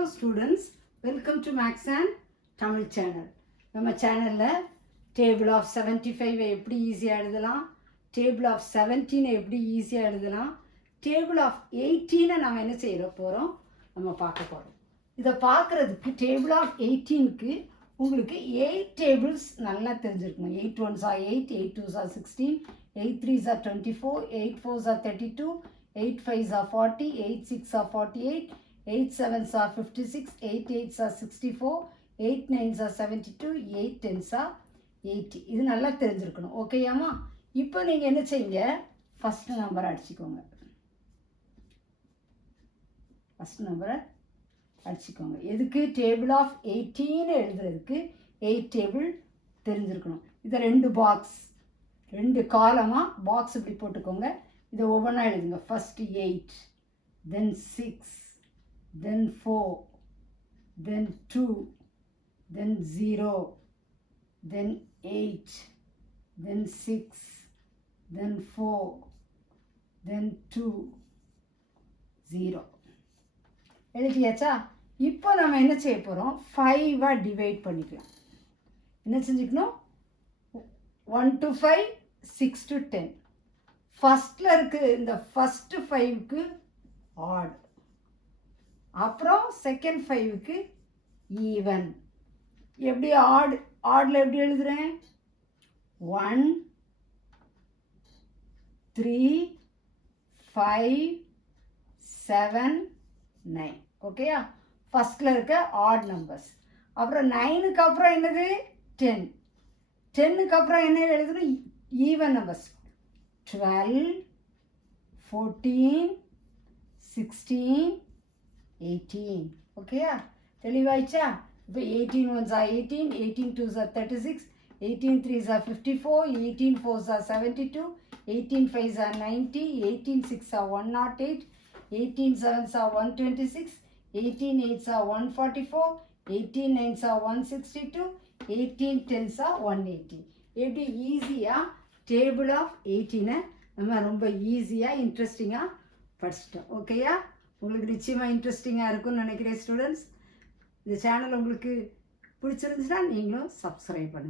Hello students, welcome to Max and Tamil channel. நம்ம சேனலில் table of 75 எப்படி ஈஸியாக எழுதலாம், டேபிள் ஆஃப் 17 எப்படி ஈஸியாக எழுதலாம், டேபிள் ஆஃப் 18 நம்ம என்ன செய்ய போகிறோம், நம்ம பார்க்க போகிறோம். இதை பார்க்குறதுக்கு டேபிள் ஆஃப் 18க்கு உங்களுக்கு 8 டேபிள்ஸ் நல்லா தெரிஞ்சிருக்கணும். 8 1s are 8, 8 2s are 16, 8 3s are 24, 8 4s are 32, 8 5s are 40, 8 6s are 48, 8 7s are 56, 8 8s are 64, 8 9s are 72, 8 10s are 80. இது நல்லா தெரிஞ்சிருக்கணும். ஓகேயாம்மா? இப்போ நீங்கள் என்ன செய்யுங்க, ஃபஸ்ட் நம்பரை அடிச்சுக்கோங்க. ஃபஸ்ட் நம்பரை அடிச்சுக்கோங்க. எதுக்கு? டேபிள் ஆஃப் 18 எழுதுறதுக்கு 8 டேபிள் தெரிஞ்சிருக்கணும். இதை 2 பாக்ஸ், 2 காலமாக பாக்ஸ் இப்படி போட்டுக்கோங்க. இதை ஒவ்வொன்றா எழுதுங்க. ஃபஸ்ட்டு 8, தென் 6, then 4, then 2, then 0, then 8, then 6, then 4, then 2, 0. எழுதியாச்சா? இப்போ நம்ம என்ன செய்ய போகிறோம், 5ஆக டிவைட் பண்ணிக்கலாம். என்ன செஞ்சுக்கணும்? 1 to 5, 6 to 10. ஃபஸ்ட்டில் இருக்குது இந்த ஃபஸ்ட்டு 5க்கு ஆட், அப்புறம் செகண்ட் 5க்கு ஈவன். எப்படி ஆடில் எப்படி எழுதுகிறேன்? 1 3 5 7 9. ஓகேயா? ஃபஸ்ட்டில் இருக்க ஆட் நம்பர்ஸ். அப்புறம் 9க்கு அப்புறம் என்னது? 10. 10க்கு அப்புறம் என்ன எழுதணும்? Even numbers. 12 14 16 18. ஓகேயா? தெளிவாயிச்சா? இப்போ 18 1s are 18, 18 2s are 36, 18 3s are 54, 18 4s are 72, 18 5s are 90, 18 6 are 108, 18 7s are 126, 18 8s are 144, 18 9s are 162, 18 10s are 180. எப்படி ஈஸியாக டேபிள் ஆஃப் 18 நம்ம ரொம்ப ஈஸியாக இன்ட்ரெஸ்டிங்காக படிச்சிட்டோம். ஓகேயா? உங்களுக்கு நிச்சயமாக இன்ட்ரெஸ்டிங்காக இருக்கும்னு நினைக்கிறேன் ஸ்டூடெண்ட்ஸ். இந்த சேனல் உங்களுக்கு பிடிச்சிருந்துச்சுன்னா நீங்களும் சப்ஸ்கிரைப் பண்ணுங்கள்.